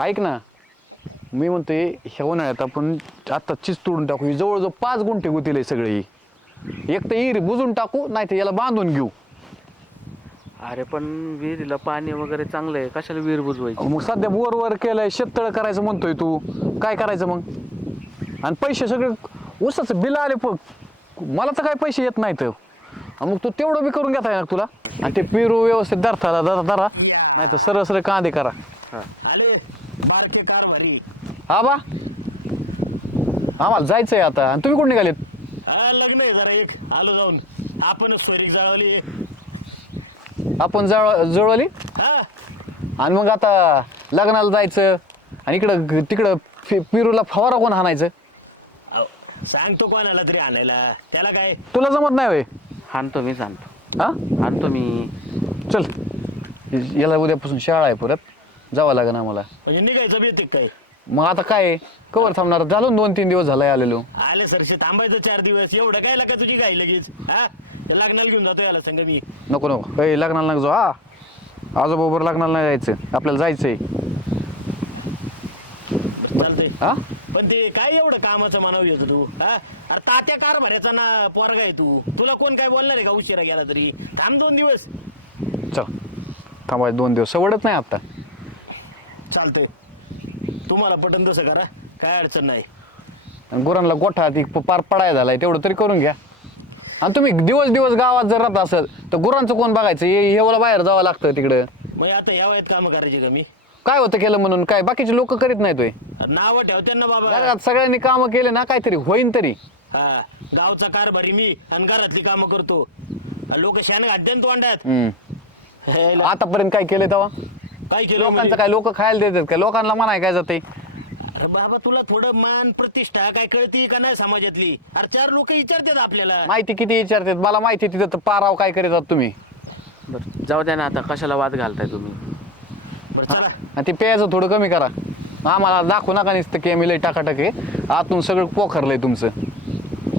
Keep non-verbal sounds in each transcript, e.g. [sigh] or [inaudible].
ऐक ना मी म्हणतोय ह्या उन्हाळ्यात आपण आता चिस तोडून टाकू. ही जवळजवळ पाच गुंठे गुतील आहे सगळे ही. एक तर हिरी बुजून टाकू नाही तर याला बांधून घेऊ. अरे पण विहिरीला पाणी वगैरे चांगलं आहे कशाला विहीर बुजवायची? मग सध्या बोर वर केलंय शेततळ करायचं म्हणतोय तू. काय करायचं मग? आणि पैसे सगळे ऊसाचं बिल आले प मला तर काय पैसे येत नाहीत. आणि मग तू तेवढं बी करून घेता ना तुला? आणि ते पेरू व्यवस्थित धरताला धरा धरा. नाही तर सरळ सरळ कांदे करा. आले हा बा. आम्हाला जायचंय आता. आणि तुम्ही कुठे निघालेत? हा लग्न आहे जरा एक. आलो जाऊन. आपणच सोयरीक जाळवली. आपण जवळ जवळली हा. आणि मग आता लग्नाला जायचं आणि इकडं तिकडं फि- पिरूला फवारा कोण हाणायचं? अहो, सांगतो कोणाला तरी आणायला त्याला काय? तुला जमत नाही वय हाणतो मी सांगतो. हा? हाणतो मी. चल. याला उद्यापासून शाळा आहे परत. जावं लागेल आम्हाला. म्हणजे निघायचं बी येते काय? मग आता काय आहे? कवर थांबणार. झालो ना दोन तीन दिवस झालाय आलेलो आले सरशी थांबायचं चार दिवस. एवढं काय लागा तुझी गाई लगेच? हा? ते लग्नाला घेऊन जातो याला संग मी. नको नको. ए लग्नाला नको जाऊ हा. आजोबरोबर लग्नाला नाही जायचं. आपल्याला जायचंय. चालतंय. हा? पण ते काय एवढं कामाचं मानव येतो तू? हा? अरे तात्या कार भरायचा ना पोरगा आहे तू. तुला कोण काय बोलणार आहे का? उशिरा गेला तरी. थांब दोन दिवस. चल. थांबायचं दोन दिवस. सवडत नाही आता. चालतंय. तुम्हाला पटन तसं करा काय अडचण नाही. आणि गुरांना गोठा ती प- पार पडाय झालाय तेवढं तरी करून घ्या. आणि तुम्ही दिवस दिवस गावात जर राहत असेल तर गुरांचं कोण बघायचं? हे हेवाला बाहेर जावं लागतं तिकडं. मग आता ह्या वयात काम करायचे का मी? काय होतं केलं म्हणून? काय बाकीचे लोक करीत नाहीत होय. नाव ठेवते ना बाबा. जगात सगळ्यांनी कामं केले ना काहीतरी होईन तरी. हा गावचा कारभारी मी आणि घरातली कामं करतो. लोक शान तोंडात. हम्म. हेला, आतापर्यंत काय केलं तेव्हा? काय केलं लोकांचं? काय लोक खायला देतात काय लोकांना म्हणाय काय जाते अरे बाबा तुला थोडं मान प्रतिष्ठा काय कळती का नाही समाजातली? अरे चार लोक विचारतात आपल्याला. माहिती किती विचारतात? मला माहिती तिथं तर पाराव काय करीत आहात तुम्ही. बरं जाऊ द्या ना आता कशाला वाद घालताय तुम्ही? बरं चला. आणि ते प्यायचं थोडं कमी करा. आम्हाला दाखवू नका नुसतं की आम्ही लय टाकाटाक आहे. आतून सगळं पोखरलंय तुमचं.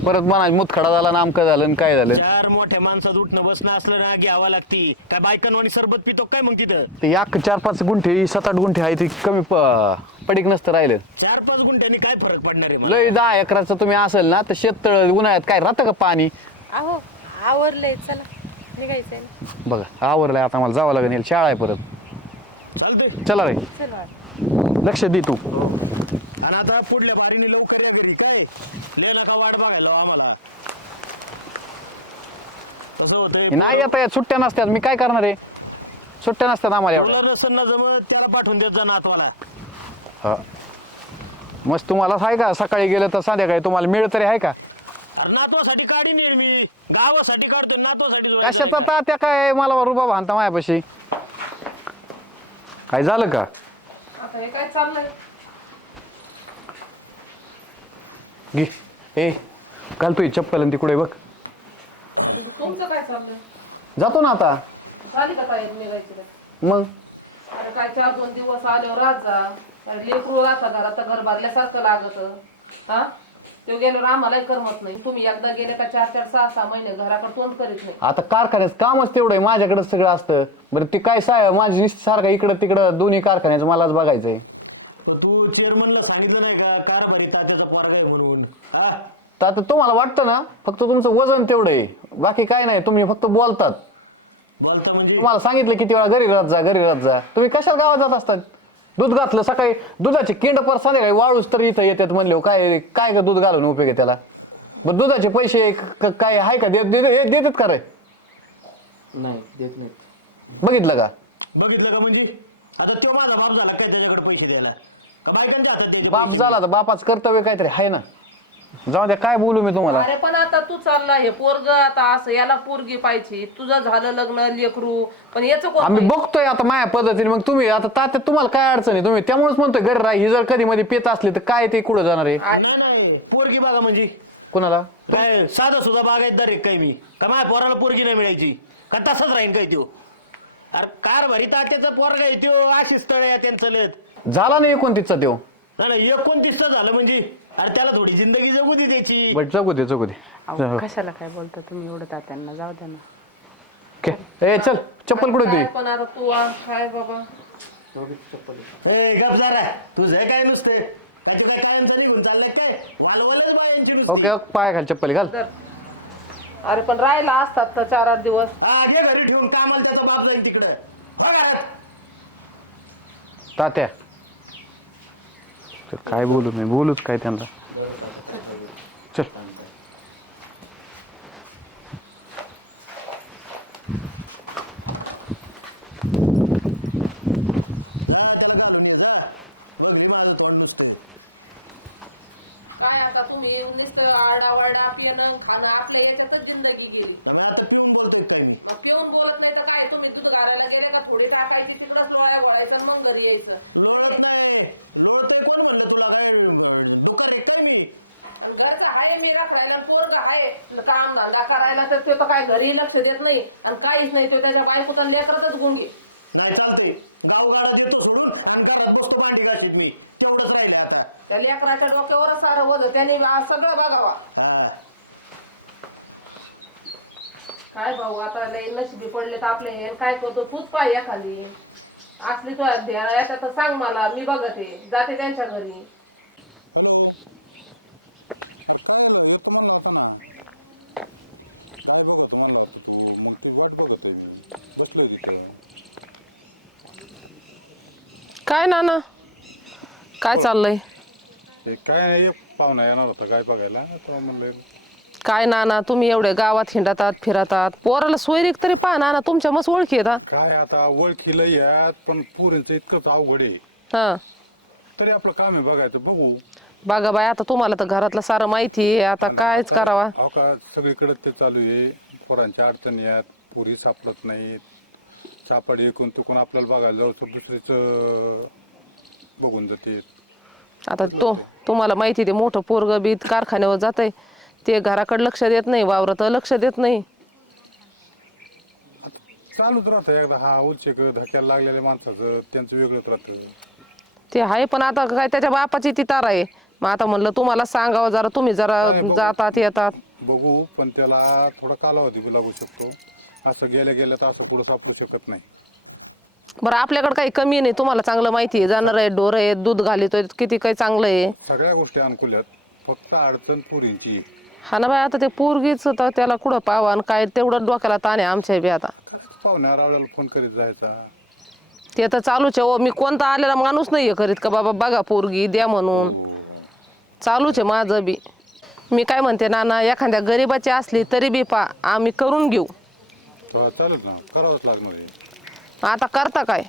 परत म्हणा मुतखडा झाला नामकं झालं आणि काय झालं? चार मोठ्या माणसात उठणं बसणं असलं ना घ्यावा लागती. काय बायकांवाणी सरबत पितो काय मग तिथं? ते एक चार पाच गुंठे सात आठ गुंठे आहे ते कमी प- पडीक नसतं राहिलं. चार पाच गुंठ्यांनी काय फरक पडणार आहे मला? लय दहा एकराचं तुम्ही असेल ना तर शेततळ उन्हाळ्यात काय राहतं का पाणी? अहो आवरलंय चला निघायचंय ना. बघा आवरलंय आता मला जावं लागेल याला शाळा आहे परत. चालतंय. चला रे चला. लक्ष दे तू. आणि आता पुढल्या बारीने लवकर या घरी काय? ले नका वाट बघायला हो आम्हाला. कसं होतंय. नाही आता या सुट्ट्या नसतात. मी काय करणार आहे? सुट्ट्या नसतात आम्हाला एवढ्या. बोलणार नसेल ना जमत त्याला पाठवून देत जा नातवाला. हा. मस्त तुम्हाला आहे का? सकाळी गेलं तर संध्याकाळी तुम्हाला मिळ तरी आहे का? अरे नातवासाठी काढी नाही मी. गावासाठी काढतो नातवासाठी कशाचा तात्या काय मला रुबा भानता मायापाशी. काय झालं का? आता हे काय चाललंय? घे. ए घालतोय चप्पल आणि तिकडे बघ. तुमचं काय चाललंय? जातो ना आता. झाली का तयारी निघायची का? मग? अरे काय चार दोन दिवस आल्यावर राहत जा. लेकरू राहता घरात तर घर बांधल्यासारखं लागत. हा? ते गेल्यावर आम्हालाही करमत नाही. तुम्ही एकदा गेले का चार चार सहा सहा महिने घराकडे तोंड करीत नाही. आता कारखान्यात कामच तेवढं आहे. माझ्याकडे सगळं असतं. बरं ती काय साय माझी नुसती सारखं इकडं तिकडं दोन्ही कारखान्याचं मलाच बघायचंय. तू चेअरमनला सांगितलं नाही का? कारभारी तात्याचा पोरगा आहे तर आता तुम्हाला वाटतं ना फक्त तुमचं वजन तेवढं आहे बाकी काय नाही तुम्ही फक्त बोलतात. बोलता म्हणजे? तुम्हाला सांगितलं किती वेळा घरी राहत जा घरी राहत जा. तुम्ही कशाला गावात जात असतात? दूध घातलं सकाळी दुधाचे किंड पर संध्याकाळी वाळूच तर इथं येतात म्हणले काय काय का दूध घालून उपयोग आहे त्याला? बरं दुधाचे पैसे काय आहे का? दे- दे- देतात का रे? नाही देत नाही बघितलं का? बघितलं का म्हणजे? आता तो माझा बाप झाला काय त्याच्याकडे पैसे द्यायला? का बायकांच्या हातात द्यायचे बाप? झाला तर बापाचं कर्तव्य काहीतरी आहे ना? जाऊ द्या काय बोलू मी तुम्हाला? अरे पण आता तू चालला हे पोरग आता असं याला पोरगी पाहिजे. तुझं झालं लग्न लेकरू पण याच कोण आम्ही? बघतोय आता माया पद्धतीने. मग तुम्ही आता तात्या तुम्हाला काय अडचण आहे? तुम्ही त्यामुळेच म्हणतोय घरी राही ही जर कधी मध्ये पेत असली तर काय ते कुठं जाणार आहे? आ- नाही नाही पोरगी बघा म्हणजे. कुणाला? काय साधा सुद्धा बागायतदार आहे काय मी. का माझ्या पोराला पोरगी नाही मिळायची? का तसाच राहीन काय त्यो? अरे कार भरी तात्याचा पोरगा आहे त्यो. अशीच तळ आहे त्यांचं लेत झाला नाही एकोणतीसचा देव नाही नाही एकोणतीसचं झालं म्हणजे अरे त्याला थोडी जिंदगी जगू दे त्याची. बट जगू दे जगू दे. अहो, कशाला काय बोलता तुम्ही एवढं तात्यांना? जाऊ द्या ना. ओके. ए चल चप्पल कुठे पण आता तू? आ- काय बाबा? ए गप जरा. तुझं काय नुसते. ओके ओके पाय खाली चप्पल घाल. तर अरे पण राहिला असतात तर चार आठ दिवस. घे घरी ठेवून कामाला त्याचं बाप जाईल तिकडे. बघा. तात्या तर काय बोलू मी? बोलूच काय त्यांना? चल. काय आता तुम्ही येऊन नुसतं आरडा वारडा पिणं खाणं आपल्या याच्यातच जिंदगी गेली? आता पिऊन काय बोलत नाही तर काय? तुम्ही दूध घालायला गेले का? थोडी टाकायची तिकडंच लोळ्या गोळायचं आणि मग घरी यायचं लोळतोय काय? लोळतोय पण म्हणलं तुला काय लोकं रेखलाय मी आणि घरचं आहे मी राखायला पोरग आहे काम धंदा करायला तर ते तर काय घरी लक्ष देत नाही आणि काहीच नाही तो त्याच्या बायकोचा लेकरातच गुंगी नाही चालते गावगाडा देतो सोडून आणि घरात बघतो भांडी घालते मी. तेवढंच राहिले आता. त्या लेकराच्या डोक्यावरच सारं होतं त्याने आज सगळं बघावा. हा. काय भाऊ आता लय नशिबी पडले तर आपले. हे काय करतो? तूच पाय एखादी. असली तू तर सांग मला मी बघते. जाते त्यांच्या घरी. काय नाना काय चाललंय ते काय नाही एक पाहुणा येणार होता काय बघायला तर म्हणलं काय नाना तुम्ही एवढे गावात हिंडतात फिरतात पोराला सोयरीक तरी पहा नाना तुमच्या मस्त ओळखी येतात काय आता ओळखीला यात पण पुरींचं इतकंच अवघड आहे हा तरी आपलं काम आहे बघायचं बघू बघा बाय आता तुम्हाला तर घरातलं सारं माहिती आहे आता कायच करावा अहो का सगळीकडे ते चालू आहे पोरांच्या अडचणी आहेत पुरी सापडत नाहीत सापड एकूण तुकून आपल्याला बघायला जाऊ तर दुसरीच बघून जाते आता तो तुम्हाला माहिती ते मोठं पोरग बी कारखान्यावर जात आहे ते घराकडे लक्ष देत नाही वावरत लक्ष देत नाही. चालूच राहतं एकदा हा उलचेक धक्याला लागलेल्या माणसाचं त्यांचं वेगळंच राहतं. ते आहे पण आता काय त्याच्या बापाची ती तार आहे. मग आता म्हणलं तुम्हाला सांगावं जरा तुम्ही जरा. जातात येतात. बघू पण त्याला थोडा कालावधी बी लागू शकतो. असं गेल्या गेल्या तर असं पुढं सापडू शकत नाही. बरं आपल्याकडे काही कमी नाही. तुम्हाला चांगलं माहिती आहे. जाणार आहे डोर आहे दूध घालितोय किती काही चांगलं आहे. सगळ्या गोष्टी अनुकूल आहेत फक्त अडचण पुरींची. हा ना बाय आता ते पोरगीच तर त्याला कुठं पावा आणि काय? तेवढं डोक्याला ताण आहे आमच्या बी आता. पाहुण्या रावल्याला फोन करीत जायचा. ते तर चालूच आहे. ओ मी कोणता आलेला माणूस नाहीये करीत का? बाबा बघा पोरगी द्या म्हणून. चालूच आहे माझं बी. मी काय म्हणते नाना एखाद्या गरीबाची असली तरी बी पा आम्ही करून घेऊ. तेव्हा चालेल ना करावंच लागणार आहे. आता करता काय?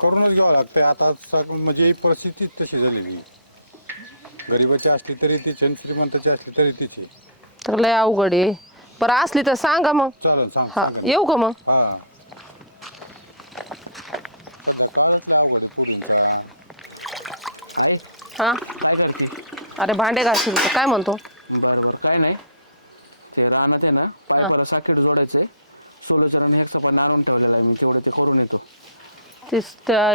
करूनच घ्यावं लागतंय. आता सग- म्हणजे ही परिस्थिती तशी झालेली गरीबाची असली तरी तिची आणि श्रीमंताची असली तरी तिची तर लय अवघड आहे. बरं असली तर सांगा मग. चालेल सांग. हा. येऊ का मग? हा. हा. काय करते अरे भांडे घासून तर काय म्हणतो? बरं बरं. काय नाही. ते रानात आहे ना पायपाला साकीट जोडायचंय सोलोचरण एक सपाट आणून ठेवलेला आहे मी तेवढं ते करून येतो. ते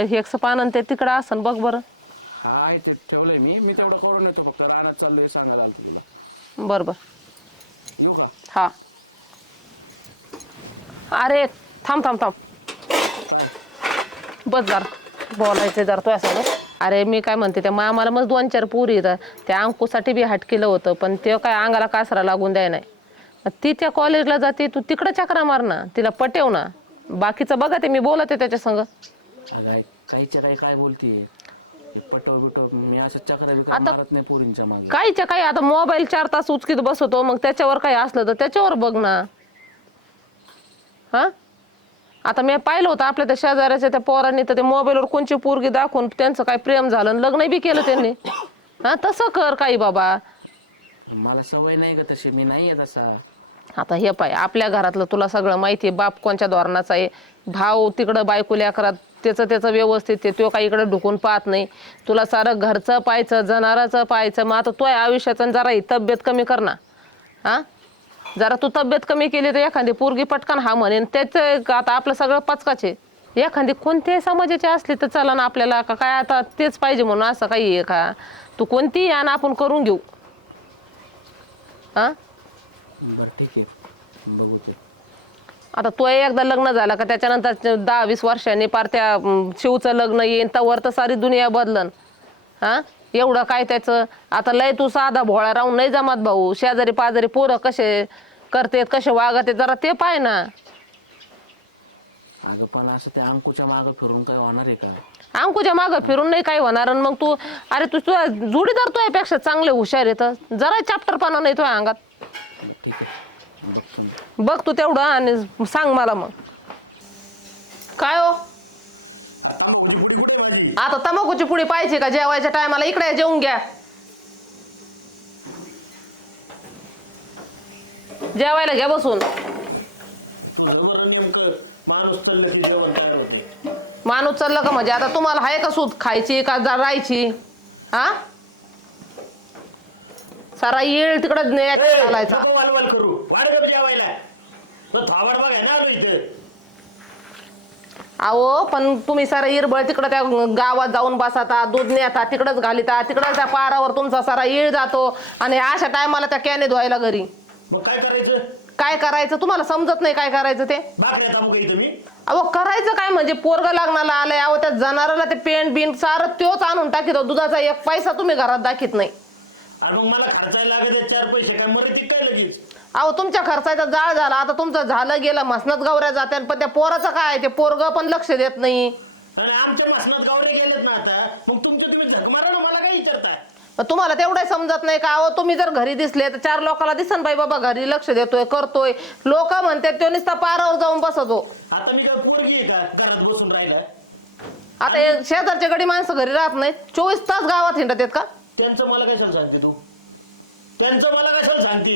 हेक्स पान ते तिकडं असन बघ बरं. हाय ते ठेवलंय मी. मी तेवढं करून येतो फक्त. रानात चाललोय सांगायला आलतो तुला. बरं बरं. येऊ का? हा. अरे थांब थांब थांब. बस जरा. बोलायचं जरा तो असं अरे मी काय म्हणते त्या मामाला मग दोन चार पोरी येतात त्या अंकुसाठी बी हट केलं होतं पण ते काय अंगाला कासरा लागून द्याय नाही. मग ती त्या कॉलेजला जाते तू तिकडं चक्रा मार ना तिला पटेव ना. बाकीचं बघा ते मी बोलते त्याच्या संग. अगं ऐक, काहीच्या काही काय बोलतीये? हे पटव बिटव मी असं चक्र बिक्र मारत नाही पोरींच्या मागे. काहीच्या काही आता मोबाईल चार तास उचकीत बसवतो मग त्याच्यावर काही असलं तर त्याच्यावर बघ ना. हा? आता मी पाहिलं होतं आपल्या त्या शेजाऱ्याच्या त्या पोरांनी तर ते मोबाईलवर कोणची पोरगी दाखवून त्यांचं काय प्रेम झालं आणि लग्न बी केलं त्यांनी. [coughs] हा तसं कर काही बाबा. मला सवय नाही ग तशी मी नाही आहे तसा आता हे पाय आपल्या घरातलं तुला सगळं माहिती आहे बाप कोणच्या धोरणाचा आहे. भाव तिकडं बायको लेकरात त्याचं त्याचं व्यवस्थित आहे तो काही इकडं ढुकून पाहत नाही. तुला सारं घरचं पाहायचं जनावराचं पाहायचं मग आता तो आयुष्याचं जरा ही तब्येत कमी कर ना. हा? जरा तू तब्येत कमी केली तर एखादी पोरगी पटकन हा म्हणेन त्याचं आता आपलं सगळं पचकाचे. एखादी कोणत्याही समाजाची असली तर चला ना आपल्याला का काय आता तेच पाहिजे म्हणून असं काही आहे का? तू कोणतीही आण आपण करून घेऊ. हा? बरं ठीक आहे. बघू ते. आता तो एकदा लग्न झालं का त्याच्यानंतर दहा वीस वर्षांनी पार त्या शिवचं लग्न येईन तर तर सारी दुनिया बदलन. हा? एवढं काय त्याचं? आता लय तू साधा भोळा राहून नाही जमात भाऊ. शेजारी पाजारी पोरं कसे करतेत कसे वागत जरा ते पाय ना. अगं पण असं त्या अंकूच्या मागं फिरून काय होणार आहे का? अंकुच्या मागं फिरून नाही काय होणार. आणि मग तू अरे तू तुझ्या जोडीदार तुझ्यापेक्षा चांगले हुशार येत जरा चॅप्टरपणा नाही तुझ्या अंगात. ठीक आहे. बघतो मी. बघ तू तेवढं आणि सांग मला मग. काय हो? आता तंबाखूची पुडी पाहिजे का? जेवायच्या टायमाला इकडे जेवून घ्या. जेवायला घ्या बसून. माणूस चाललं की म्हणजे? आता तुम्हाला आहे का सूत खायची का राहायची? हा? सारा येळ तिकडे घालायचा वालवाल करू वाढ जेवायला तो थावड बघाय ना आलो इथं अहो पण तुम्ही सारा इरबळ तिकडं त्या गावात जाऊन बसता दूध नेता तिकडंच घालिता तिकडं त्या पारावर तुमचा सारा येळ जातो आणि अशा टायमाला त्या कॅने धुवायला घरी. मग काय करायचं? काय करायचं? तुम्हाला समजत नाही काय करायचं ते. भाकऱ्या ताबू काही तुम्ही? अहो करायचं काय म्हणजे पोरग लागणाला आलंय अहो त्या जनावराला ते पेंट बिंट सारं त्योच आणून टाकीतो दुधाचा एक पैसा तुम्ही घरात दाखीत नाही. आणि मग मला खर्चायला लागत आहे चार पैसे काय काय लगेच? अहो तुमच्या खर्चाचा जाळ झाला. आता तुमचं झालं गेलं मसनत गवऱ्या जात्या पण त्या पोराचं काय ते पोरग पण लक्ष देत नाही. आणि आमच्या मसनात गावरे गेलेत ना आता. मग तुमचं तुम्ही झक मारा ना मला काय विचारताय? मग तुम्हाला तेवढं समजत नाही का? अहो तुम्ही जर घरी दिसले तर चार लोकांना दिसन बाई बाबा घरी लक्ष देतोय करतोय. लोक म्हणतात तो नुसता पारावर जाऊन बसतो. आता मी काय पोरगी आहे का? घरात बसून राहिला? आता हे शेजारच्या गडी माणसं घरी राहत नाहीत. चोवीस तास गावात हिंडत आहेत का? त्यांचं मला कशाला सांगते तू? त्यांचं मला कशाला सांगते?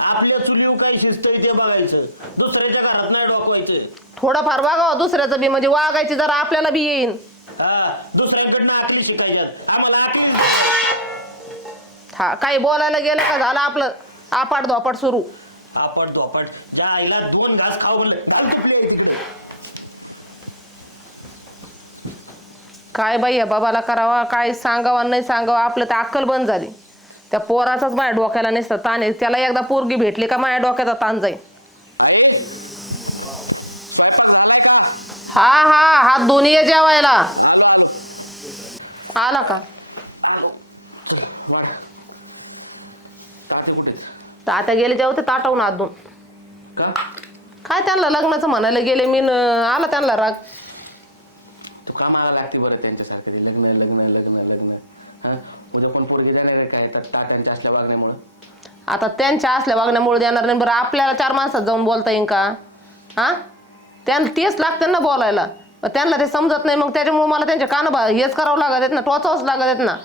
आपल्या चुलीव काय शिस्त आहे ते बघायचं. दुसऱ्याच्या घरात नाही डोकवायचं. थोडंफार वागावं दुसऱ्याचं बी म्हणजे वागायची जरा आपल्याला बी येईन. हा दुसऱ्यांकडनं आकली शिकायच्यात. आम्हाला आकली हा काही बोलायला गेलं का झालं आपलं? आपाट धोपाट सुरू. आपण धोपट ज्या आईला दोन घास खाऊ म्हणलं घाल कुठली? आहे तिथे? काय बाई या बाबाला करावा काय सांगावा नाही सांगावं आपलं तर अक्कल बंद झाली. त्या पोराचाच माझ्या डोक्याला नसतं ताण आहे. त्याला एकदा पोरगी भेटली का माझ्या डोक्याचा ताण जाईल. हा हा हा दोन्ही आहे जेवायला. आला का? चला वाढ ताते कुठेच तर आता गेले जेव्हा ते ताटवून हात धुवून का? काय त्यांना लग्नाचं म्हणायला गेले? मी न आला त्यांना राग. तू का मागा लागते बरं त्यांच्यासारखं? लग्न लग्न लग्न लग्न. हा? उद्या कोण पोरगी देणार काय? तर तात्यांच्या असल्या वागण्यामुळं. आता त्यांच्या असल्या वागण्यामुळे देणार नाही. बरं आपल्याला चार माणसात जाऊन बोलता येईल का? हा? त्यांना तेच लागतं ना बोलायला. मग त्यांना ते समजत नाही. मग त्याच्यामुळे मला त्यांच्या कान हेच करावं लागत आहेत ना टोचावंच लागत आहेत ना.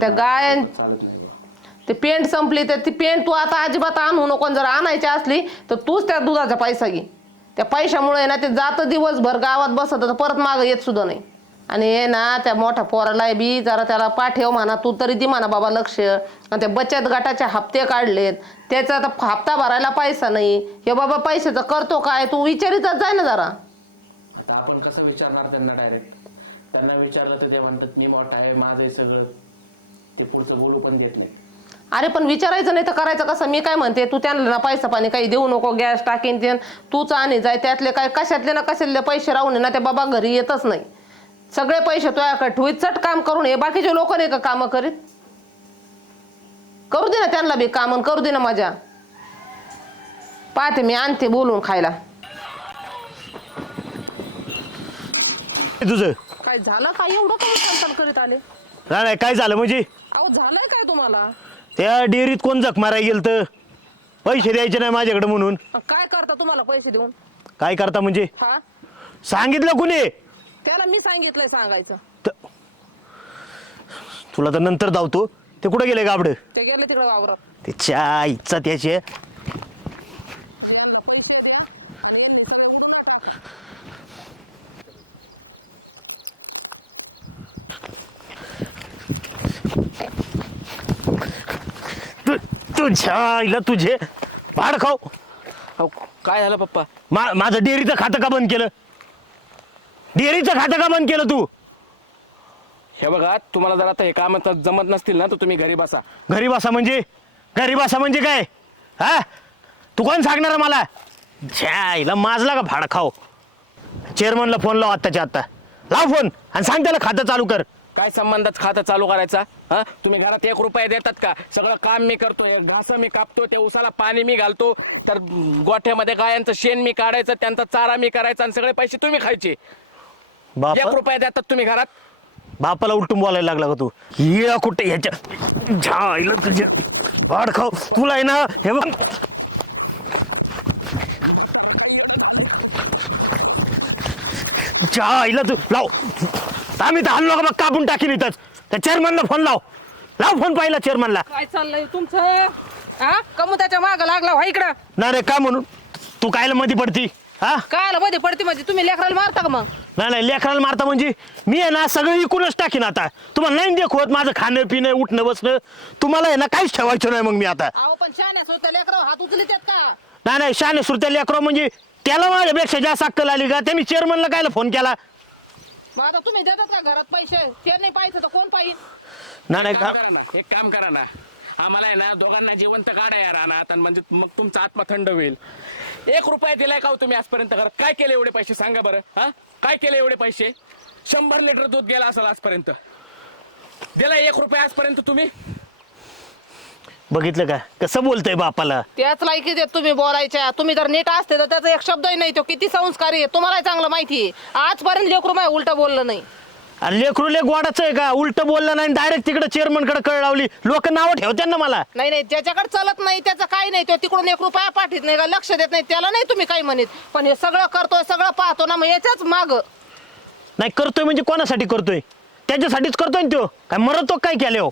त्या गाय चालत नाही ते पेंट संपली तर ती पेंट तू आता अजिबात आणू नको. आणि जर आणायची असली तर तूच त्या दुधाचा पैसा घे. त्या पैशामुळे ना ते जातं दिवसभर गावात बसत परत मागं येत सुद्धा नाही. आणि हे ना त्या मोठ्या पोराला बी जरा त्याला पाठव म्हणा तू तरी दे म्हणा बाबा लक्ष. आणि ते बचत गटाचे हप्ते काढलेत. त्याचा आता हप्ता भरायला पैसा नाही. हे बाबा पैशाचं करतो काय? तू विचारितच जाय ना जरा. आता आपण कसं विचारणार त्यांना डायरेक्ट त्यांना विचारलं तर ते म्हणतात मी मोठा आहे माझं आहे सगळं. ते पुढचं बोलू पण देत नाही अरे पण विचारायचं नाही तर करायचं कसं? मी काय म्हणते तू त्यांना ना पैसा पाणी काही देऊ नको गॅस टाकीन ते. तूच आणि जाय त्यातले काय कशातले ना कशातले पैसे राहून आहे ना ते बाबा घरी येतच नाही. सगळे पैसे तुझ्याकडे ठेवीत चट काम करून हे बाकीचे लोक नाही का कामं करीत? करू दे ना त्यांना बी काम करू दे ना मजा. पाहते मी आणते बोलून खायला. तुझं? काय झालं काय? एवढं काय करीत आले? नाही नाही, काय झालं म्हणजे अहो झालंय काय तुम्हाला? त्या डेअरीत कोण जख मारायला गेलं तर पैसे द्यायचे नाही माझ्याकडे म्हणून. काय करता तुम्हाला पैसे देऊन? काय करता म्हणजे? हा? सांगितलं कुणी? त्याला मी सांगितलंय सांगायचं. त- तुला तर नंतर धावतो. ते कुठं गेले गाबड? ते गेले तिकडे वावरात. त्याच्या इच्छा त्याचे तु- तुझ्या आईला तुझे. भाड खाऊ. अहो काय झालं पप्पा? मा माझं डेअरीचं खातं का बंद केलं? डेअरीचं खातं का बंद केलं तू? हे बघा तुम्हाला जर आता हे काम जमत नसतील ना तर तुम्ही घरी बसा. घरी बसा म्हणजे? घरी बसा म्हणजे काय? हा? तू कोण सांगणार मला? हिला माजला का भाडा खाऊ? चेअरमनला फोन लाव आत्ताच्या आत्ता. लाव फोन आणि सांग त्याला खातं चालू कर. काय संबंधात खातं चालू करायचा हा? तुम्ही घरात एक रुपया देतात का? सगळं काम मी करतोय घास मी कापतो त्या उसाला पाणी मी घालतो तर गोठ्यामध्ये गायांचं शेण मी काढायचं त्यांचा चारा मी करायचा आणि सगळे पैसे तुम्ही खायचे. बाप. एक रुपया देतात तुम्ही घरात. बापाला उलटून बोलायला लागला का तू? ये कुठे ह्याच्या झाईला तुझ्या भाड खाऊ. तुला आहे ना हे बघ. झाईला तू लाव. आम्ही तर हल्लो का मग कापून टाकीन इथंच. त्या चेअरमनला फोन लाव. लाव फोन पाहिला चेअरमनला काय चाललंय तुमचं? हा? कमू त्याच्या माग लागला व्हा इकडं. नाही रे का म्हणून? तू कायला मध्ये पडती? हा? काय मध्ये पडते म्हणजे? तुम्ही लेकराला मारता का मग? नाही नाही लेकराला मारता म्हणजे मी आहे ना सगळं इकूनच टाकीन आता. तुम्हाला नाही देखवत माझं खाणं पिणं उठणं बसणं. तुम्हाला आहे ना काहीच ठेवायचं नाही मग मी आता. अहो पण शाण्या सुद्धा लेकरावर हात उचलत का? नाही नाही शाने सुरत्या लेकरो म्हणजे त्याला माझ्यापेक्षा जास्त अक्कल आली का? त्यांनी चेअरमनला कायला फोन केला? मग आता तुम्ही देतात का घरात पैसे? ते नाही पाहिजे तर कोण पाहिजे नाही नाही काम का- करा ना एक काम करा ना. आम्हाला आहे ना दोघांना जिवंत काढा या रानात आणि म्हणजे मग तुमचा आत्मा थंड होईल. एक रुपया दिलाय का हो तुम्ही आजपर्यंत घरात? काय केले एवढे पैसे? सांगा बरं हा? काय केले एवढे पैसे? शंभर लिटर दूध गेला असेल आजपर्यंत. दिलाय एक रुपया आजपर्यंत तुम्ही? बघितलं का? कसं बोलतय बापाला? त्याच लायकी देत तुम्ही बोलायच्या. तुम्ही जर नीट असते तर त्याचा एक शब्दही नाही तो. किती संस्कारी आहे? तुम्हाला चांगलं माहिती आहे. आजपर्यंत लेकरू माय उलट बोललं नाही. अरे लेकरू ले गोडाच आहे का? उलट बोललं नाही डायरेक्ट तिकडे चेअरमनकडे कळ लावली. लोक नावं ठेवत्या ना मला. नाही नाही ज्याच्याकडे चालत नाही त्याचं काही नाही. तो तिकडून एक रुपया पाठीत नाही का? लक्ष देत नाही. त्याला नाही तुम्ही काही म्हणत. पण हे सगळं करतोय सगळं पाहतो ना मग याच्याच माग. नाही करतोय म्हणजे कोणासाठी करतोय? त्याच्यासाठीच करतोय ना तो. काय मरतो काय केले हो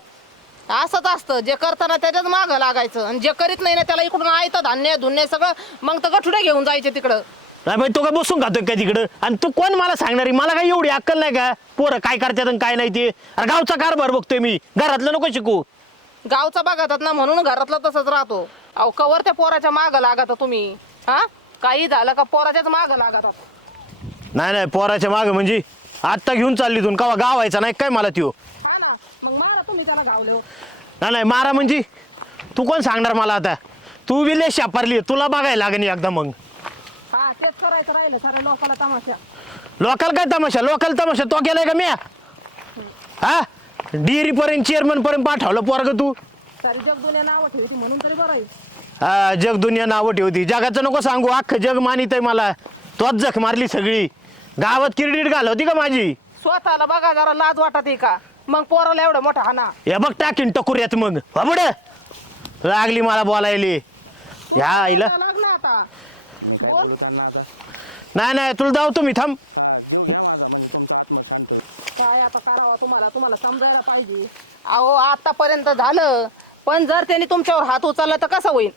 असंच असतं. जे करताना त्याच्याच माग लागायचं. आणि जे करीत नाही ना त्याला इकडून आयतं धान्य धुन्य सगळं. मग तर गठुडे घेऊन जायचे तिकडं. नाही बाई तो काय बसून खातोय काय तिकडं? आणि तू कोण मला सांगणार? मला काय एवढी अक्कल नाही का? पोरं काय करतात आणि काय नाही ते? अरे गावचा कारभार बघतोय मी. घरातलं नको शिकू. गावचा बघतात ना म्हणून घरातलं तसंच राहतो. अहो कवर त्या पोराच्या माग लागत तुम्ही. हा? काही झालं का पोराच्याच माग लागतात नाही नाही पोराच्या मागं म्हणजे आत्ता घेऊन चालली तू. कवा गावायचा नाही काय मला त्यो? हा ना. मग मारा तुम्ही त्याला गावलो. नाही नाही मारा म्हणजे? तू कोण सांगणार मला आता? तू विले शापारली तुला बघायला लागेल एकदा मग. हा तेच करायचं राहिलं सारे लोकांना तमाशा लोकल काय तमाशा लोकल तमाशा तो केलाय का म्या हा डिरी पर्यंत चेअरमन पर्यंत पाठवलं पोरग तू सारी जग दुनिया नावं ठेवती म्हणून तरी बरं आहे हा जग दुनिया नावं ठेवती जगाचं नको सांगू अख्खं जग मानित आहे मला तोच जख मारली सगळी गावात किरडीट घालवती का माझी स्वतःला बघा जरा लाज वाटत का मग पोराला एवढं मोठा हा ना हे बघ टाकीन टकुऱ्यात मग बाबड लागली मला बोलायली ह्या आईला लग्न आता नाही नाही तुला जाऊ तुम्ही थांब. काय आता करावं तुम्हाला? तुम्हाला समजायला पाहिजे. अहो आतापर्यंत झालं पण जर त्यांनी तुमच्यावर हात उचलला तर कसं होईल?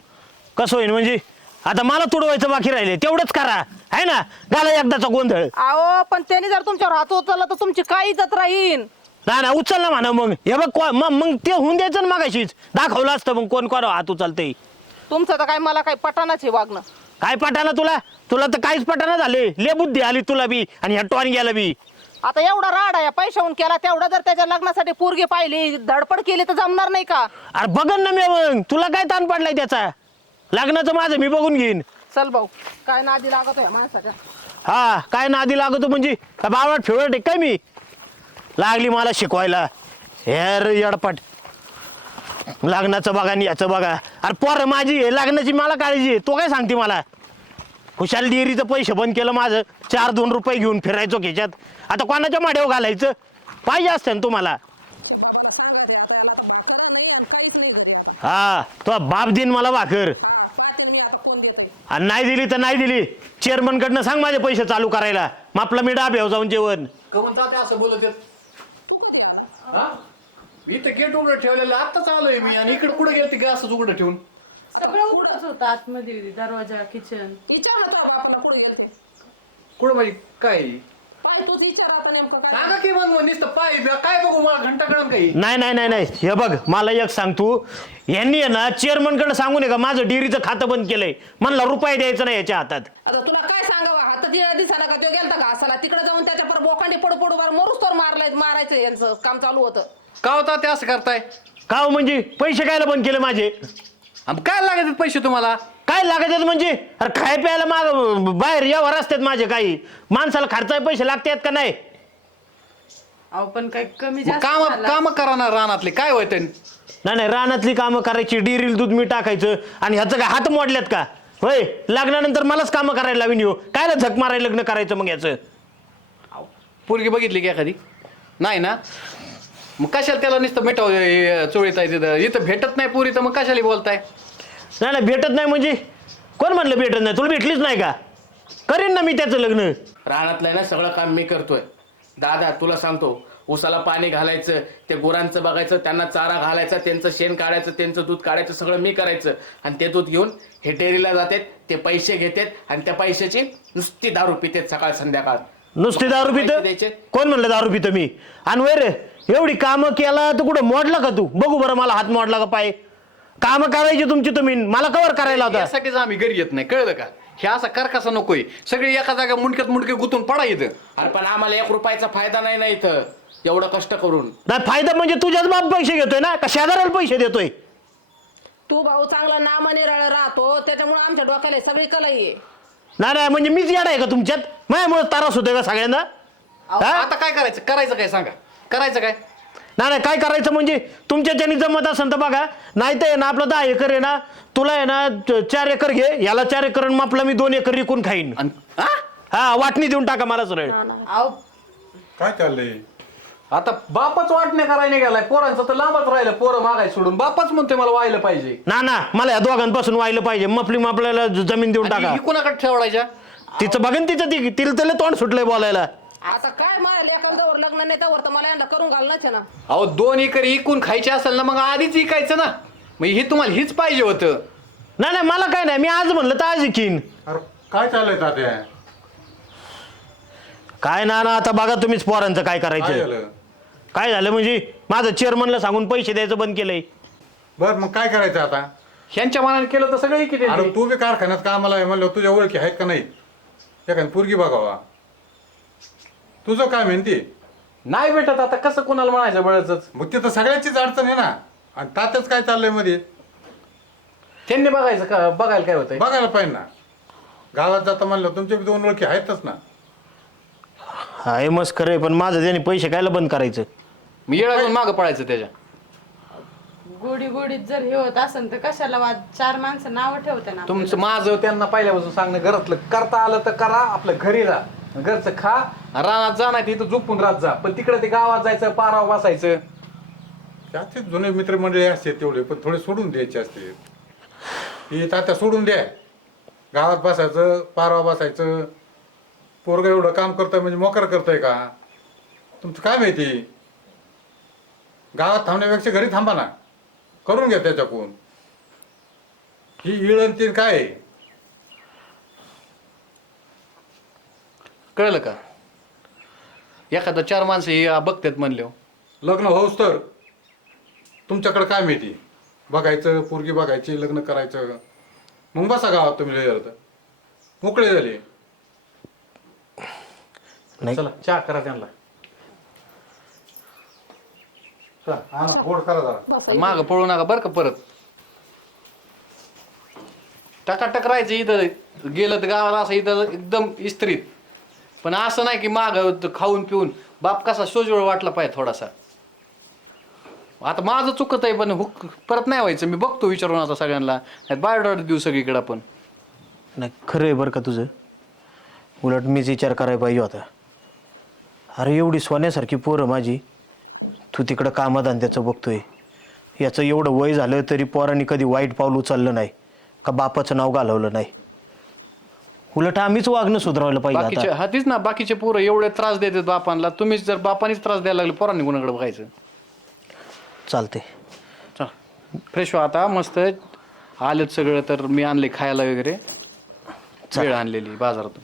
कसं होईल म्हणजे? आता मला तुडवायचं बाकी राहिले तेवढंच करा. आहे ना? झाला एकदाचा गोंधळ. अहो पण त्यांनी जर तुमच्यावर हात उचलला तर तुमची काय इज्जत राहील? नाही ना उचल ना म्हणा मग. हे बघ को- मग मग ते होऊन द्यायचं ना मागाशीच. दाखवलं असतं मग कोण कोण हात उचलते तुमचं तर काय मला काय पटानाच आहे वागणं. काय पटाना तुला? तुला तर काहीच पटाना झाले. ले बुद्धी आली तुला बी आणि ह्या टॉन गेला बी. आता एवढा राड आहे पैशाहून केला तेवढा जर त्याच्या लग्नासाठी पोरगी पाहिली धडपड केली तर जमणार नाही का? अरे बघन ना मी मग. तुला काय ताण पडलाय त्याचा? लग्नाचं माझं मी बघून घेईन. चल भाऊ काय नादी लागत आहे माणसाच्या? हा काय नादी लागतो म्हणजे? काय बावट फिवट आहे काय मी. लागली मला शिकवायला. हेर यडपट. लग्नाचं बघा आणि याचं बघा. अरे पोर माझी आहे लग्नाची मला काळजी आहे. तो काय सांगते मला? हुशाल डेअरीचं पैसे बंद केलं माझं. चार दोन रुपये घेऊन फिरायचो खेच्यात आता कोणाच्या माड्यावर घालायचं? पाहिजे असतं ना तुम्हाला. हा तो बाप दिन मला भाकर. आणि नाही दिली तर नाही दिली. चेअरमन कडनं सांग माझे पैसे चालू करायला. मग आपलं मी डाब्यावर जाऊन जेवण. असं बोलत आहेत. हा? इथं गेट उघडं ठेवलेलं आत्ताच आलोय मी आणि इकडे कुठे गेलं ते असंच उघडं ठेवून? सगळं उघडच होतं आतमध्ये दरवाजा किचन पुढे गेलते? कुठं म्हणजे काय? पाय तू विचार आता नेमकं काय? सांगा की मग नुसतं पाय काय बघू मला घंटा कळण काही. नाही नाही नाही नाही. हे बघ मला एक सांग तू. यांनी आहे ना चेअरमनकडे सांगू नये का माझं डेअरीचं खातं बंद केलंय. म्हणला रुपये द्यायचं नाही याच्या हातात. आता तुला काय सांगावं? हात दिसाना का तो गेलता घासाला तिकडे जाऊन त्याच्या पर बोकांडी पडू पडू बार मरूस तर मारलाय मारायचं यांचं काम चालू होतं. का होता ते असं करताय? का हो म्हणजे? पैसे कायला बंद केले माझे? आम काय लागत पैसे तुम्हाला? काय लागत म्हणजे? अरे खाय प्यायला माग बाहेर यावर असतात माझे काही. माणसाला खर्चाय पैसे लागतात का नाही? अहो पण काही कमी जास्त काम झालं. काम करा ना रानातले. काय होत नाही नाही रानातली कामं करायची डिरील दूध मी टाकायचं. आणि ह्याचं काय हात मोडल्यात का? होय लग्नानंतर मलाच कामं करायला लावीन येऊ कायला झक मारायला लग्न करायचं मग याचं? पोरगी बघितली की एखादी? नाही ना? मग कशाला त्याला नुसतं मिठाव चोळीत आहे तिथं? इथं भेटत नाही पुरी तर मग कशाला बोलताय? नाही नाही भेटत नाही म्हणजे? कोण म्हणलं भेटत नाही? तुला भेटलीच नाही का? करीन ना मी त्याचं लग्न. रानातलं आहे ना सगळं काम मी करतोय. दादा तुला सांगतो उसाला पाणी घालायचं ते गुरांचं बघायचं त्यांना चारा घालायचा त्यांचं शेण काढायचं त्यांचं दूध काढायचं सगळं मी करायचं. आणि ते दूध घेऊन हे डेअरीला जातात ते पैसे घेतात आणि त्या पैशाची नुसती दारू पितात सकाळ संध्याकाळ. नुसती दारू पित? द्यायचे? कोण म्हणलं दारू पितं मी? आणि वैर एवढी कामं केला तर कुठं मोडला का तू? बघू बरं मला हात मोडला का पाय. कामं करायची तुमची तुम्ही. मला कवर करायला होता. यासाठीच आम्ही घरी येत नाही. कळलं का? हे असा कर कसा नकोय. सगळी एका जागा मुंडक्यात मुंडके गुतून पडा इथं. अरे पण आम्हाला एक रुपयाचा फायदा नाही ना इथं. एवढं कष्ट करून. नाही फायदा म्हणजे तुझ्याच बाप पैसे घेतोय ना? का शेजाऱ्याला पैसे देतोय? तू भाऊ चांगला नामानिराळ राहतो. त्याच्यामुळे आमच्या डोक्याला सगळी कला आहे. नाही नाही म्हणजे मीच येणार आहे का तुमच्यात? माझ्यामुळे त्रास होतोय का सगळ्यांना? हा? आता काय करायचं? करायचं काय? सांगा. करायचं काय? नाही नाही काय करायचं म्हणजे तुमच्या ज्यांनी जमत असेल तर बघा. नाही तर आहे ना आपलं दहा एकर आहे ना तुला आहे ना च- चार एकर घे याला चार एकर आणि मग आपला मी दोन एकर विकून खाईन. आणि आ? हा वाटणी देऊन टाका मला सरळ. अहो. काय चाललंय? आता बापच वाटणे करायला गेलाय पोरांचं तर लांबच राहिलं पोरं मागाय सोडून. बापच म्हणतोय मला व्हायला पाहिजे. ना ना मला या दोघांपासून व्हायला पाहिजे. मपली आपल्याला जमीन देऊन टाका. कुणाकडे ठेवडायच्या? तिचं बघेन तिचं ती तिला त्याला तोंड सुटलंय बोलायला. आता काय माझ्या लेखांवर लग्न नाही त्यावर तर मला यांना करून घालणंच आहे ना. अहो दोन एकर इकून खायचे असेल ना मग आधीच इकायचं ना. मग हे तुम्हाला हीच पाहिजे होतं. नाही नाही मला काय नाही मी आज म्हणलं तर आज इकीन. अरे काय चाललंय तात्या? काय ना ना आता बघा तुम्हीच पोरांचं काय काय करायचं झालं? काय झालं म्हणजे? माझं चेअरमनला सांगून पैसे द्यायचं बंद केलंय. बर मग काय करायचं आता? ह्यांच्या मनाने केलं तर सगळं किती अरे तू बी कारखान्यात कामाला आहे म्हणलं तुझ्या ओळखी आहेत का नाही? एखादी पोरगी बघावा. तुझं काय म्हणते नाही भेटत आता कसं कोणाला म्हणायचं बळच मग तिथं सगळ्याचीच अडचण आहे ना. आणि तात्याच काय चाललंयमध्ये? त्यांनी बघायचं का बघायला काय होतंय? बघायला पाहिजे ना. गावात जाता म्हणलं तुमच्या बी दोन ओळखी आहेतच ना. हाय मस्त खरंय पण माझं त्याने पैसे कायला बंद करायचं? मी येळा घेऊन मागं पडायचं त्याच्या. गोडी गोडीत जर हे होत असेल तर कशाला वाद चार माणसं नावं ठेवते ना तुमचं माझं त्यांना पहिल्यापासून सांगणं घरातलं करता आलं तर करा आपलं घरी राहा. घरचं खा. रानात जा नाही इथं झोपून राहत जा. पण तिकडे ते गावात जायचं पारावर बसायचं. त्याचे जुने मित्रमंडळी असते तेवढे पण थोडे सोडून द्यायचे असते. ही तात्या सोडून द्या. गावात बसायचं पारवा बसायचं. पोरग एवढं काम करतोय म्हणजे मोकर करतोय का? तुमचं काय माहिती? गावात थांबण्यापेक्षा घरी थांबा ना. करून घ्या त्याच्याकडून. ही इळण तीन काय आहे? कळलं का? एखादा चार माणसं हे बघतात म्हणले लग्न होऊस तर. तुमच्याकडे काय माहिती? बघायचं पोरगी बघायची लग्न करायचं. मग बसा गावात तुम्ही लय मोकळे झाले. नाही. चला चहा करा त्यांना चला, हा ना, गोड करा जरा. माग पळू नका बरं का परत. टकाटक राहायचं इथं गेलं तर गावाला असं इथं एकदम इस्त्रीत. पण असं नाही की माग खाऊन पिऊन बाप कसा सोजवळ वाटला पाहिजे थोडासा. आता माझं चुकत आहे पण हुक परत नाही व्हायचं. मी बघतो विचारून आता सगळ्यांना. बायोडाटा देऊ सगळीकडे आपण. नाही खरं आहे बरं का तुझं. उलट मीच विचार करायला पाहिजे होता. अरे एवढी सोन्यासारखी पोरं माझी. तू तिकडं कामाधंद्याचं बघतोय. याचं एवढं वय झालं तरी पोरांनी कधी वाईट पाऊल उचललं नाही का बापाचं नाव घालवलं नाही. उलट आम्हीच वागणं सुधारवलं पाहिजे बाकीचे आता हा तीच ना बाकीचे पोरं एवढे त्रास देतात बापांना. तुम्हीच जर बापानीच त्रास द्यायला लागले पोरांनी कोणाकडे बघायचं चालते चल फ्रेश व्हा आता मस्त. आलेत सगळं तर मी आणले खायला वगैरे. वेळ आणलेली बाजारातून.